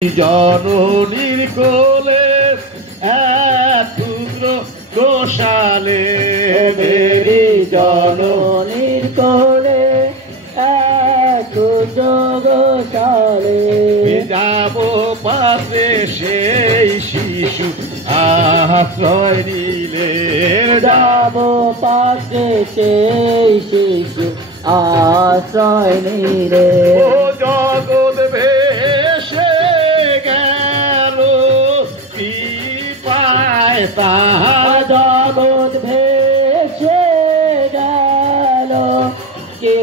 জননীর কোলে এক পুত্র গোশালে মেরি জননীর কোলে এক পুত্র গোশালে যাব পাশে সেই শিশু আশ্রয় নিলে যাব পাশে সেই শিশু আশ্রয় নিলে ও জগৎ ভেসে গেল পিপায় তাহার জগৎ ভেসে গেল কে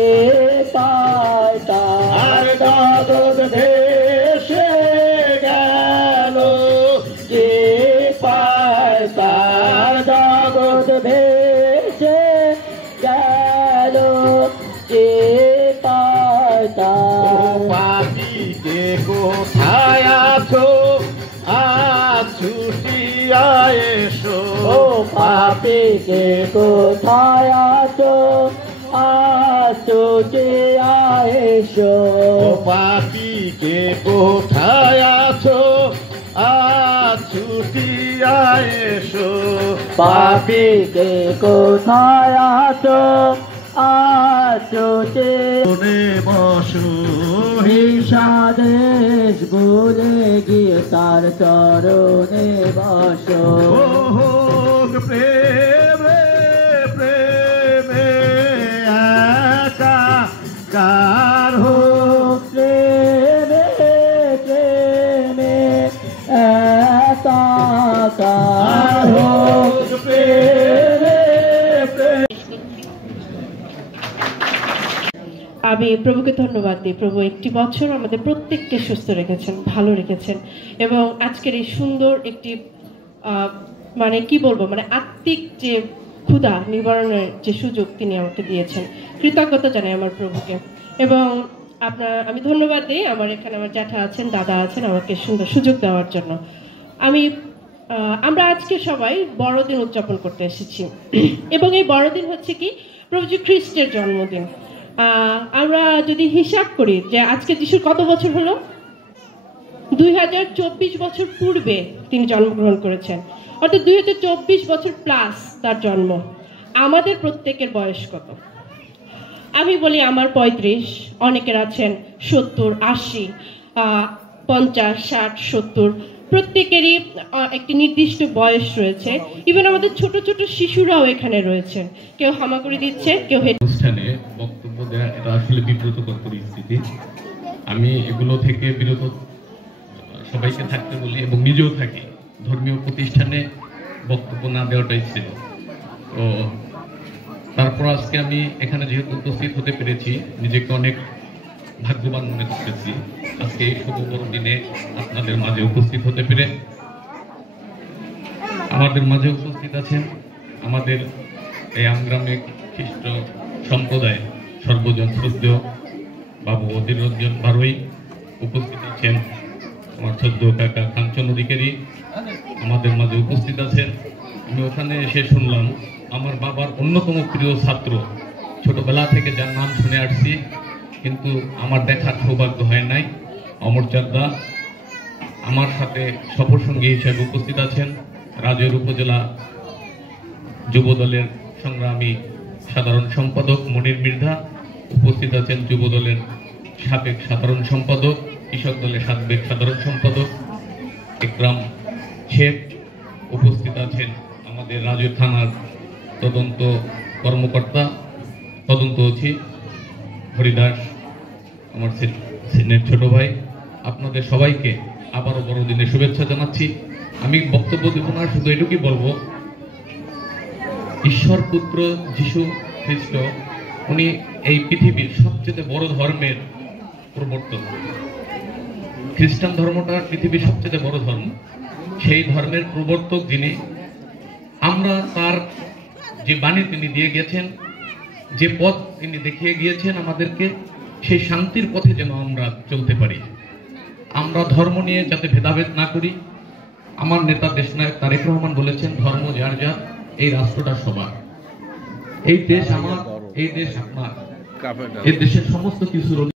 পায় তার জগৎ ভেসে গেল কে পায় তার জগৎ ভেসে গেল কে পায় তার পাপিকে কোথায় আছো আজ ছুটিয়া এসো ও পাপিকে কোথায় আছো আছো যে এসো ও পাপিকে কোথায় আছো আজ ছুটিয়া এসো পাপিকে কোথায় আছো আছো যে মনে বসো হিংসা দেশ ভুলে গিয়ে তার চরণে বসো হোক প্রেমে প্রেমে একাকার হোক প্রেমে প্রেমে একাকার হোক প্রেমে আমি প্রভুকে ধন্যবাদ দিই। প্রভু একটি বছর আমাদের প্রত্যেককে সুস্থ রেখেছেন, ভালো রেখেছেন, এবং আজকের এই সুন্দর একটি মানে কি বলবো, মানে আত্মিক যে ক্ষুধা নিবারণের যে সুযোগ তিনি আমাকে দিয়েছেন, কৃতজ্ঞতা জানাই আমার প্রভুকে। এবং আমি ধন্যবাদ দিই আমার এখানে আমার জ্যাঠা আছেন, দাদা আছেন, আমাকে সুন্দর সুযোগ দেওয়ার জন্য। আমরা আজকে সবাই বড়দিন উদযাপন করতে এসেছি, এবং এই বড়দিন হচ্ছে কি প্রভু যীশু খ্রিস্টের জন্মদিন। আমরা যদি হিসাব করি যে আজকে যিশুর কত বছর হলো, 2024 বছর পূর্বে তিনি জন্মগ্রহণ করেছেন, অর্থাৎ 2024 বছর প্লাস তার জন্ম। আমাদের প্রত্যেকের বয়স কত? আমি বলি আমার 35, অনেকের আছেন 70, 80, 50, 60, 70, প্রত্যেকেরই একটি নির্দিষ্ট বয়স রয়েছে। ইভেন আমাদের ছোট ছোট শিশুরাও এখানে রয়েছেন, কেউ হামাগুড়ি দিচ্ছে, কেউ অনুষ্ঠানে বক্তব্য দেওয়া এটা আসলে বিব্রতকর পরিস্থিতি। আমি এগুলো থেকে বিরত সবাইকে থাকতে বলি এবং নিজেও থাকি। ধর্মীয় প্রতিষ্ঠানে বক্তব্য না দেওয়াটাই ছিল। তো তারপর আজকে আমি এখানে যেহেতু উপস্থিত হতে পেরেছি, নিজেকে অনেক ভাগ্যবান মনে করতেছি আজকে এই শুভ বড়দিনে আপনাদের মাঝে উপস্থিত হতে পেরে। আমাদের মাঝে উপস্থিত আছেন আমাদের এই আমগ্রামে খ্রিস্ট সম্প্রদায় সর্বজন শ্রদ্ধেয় বাবু অধীর রঞ্জন বারোই। উপস্থিত আছেন আমার শ্রদ্ধ কাকা কাঞ্চন অধিকারী, আমাদের মাঝে উপস্থিত আছেন। আমি ওখানে এসে শুনলাম আমার বাবার অন্যতম প্রিয় ছাত্র, ছোটবেলা থেকে যার নাম শুনে আসছি কিন্তু আমার দেখার সৌভাগ্য হয় নাই, অমরচাঁদা আমার সাথে সফরসঙ্গী হিসেবে উপস্থিত আছেন। রাজৈর উপজেলা যুবদলের সংগ্রামী সাধারণ সম্পাদক মনির মৃধা, উপস্থিত আছেন যুবদলের সাবেক সাধারণ সম্পাদক, কৃষক দলের সাবেক সাধারণ সম্পাদক ইকরাম শেখ, উপস্থিত আছেন আমাদের রাজৈর থানার তদন্ত কর্মকর্তা তদন্তী হরিদাস, আমার সিনের ছোট ভাই। আপনাদের সবাইকে আবারও বড়দিনের শুভেচ্ছা জানাচ্ছি। আমি বক্তব্য দেব না, শুধু এটুকুই বলবো, ঈশ্বর পুত্র যীশু খ্রিস্ট উনি এই পৃথিবীর সবচেয়ে বড় ধর্মের প্রবর্তক। খ্রিস্টান ধর্মটা পৃথিবীর সবচেয়ে বড় ধর্ম, সেই ধর্মের প্রবর্তক যিনি। আমরা তার যে বাণী তিনি দিয়ে গেছেন, যে পথ তিনি দেখিয়ে গিয়েছেন আমাদেরকে, সেই শান্তির পথে যেন আমরা চলতে পারি। আমরা ধর্ম নিয়ে যাতে ভেদাভেদ না করি। আমার নেতা দেশনায়ক তারেক রহমান বলেছেন, ধর্ম যার যার, এই রাষ্ট্রটা সবার। এই দেশ আমার, এই দেশ আপনার, এই দেশের সমস্ত কিছুর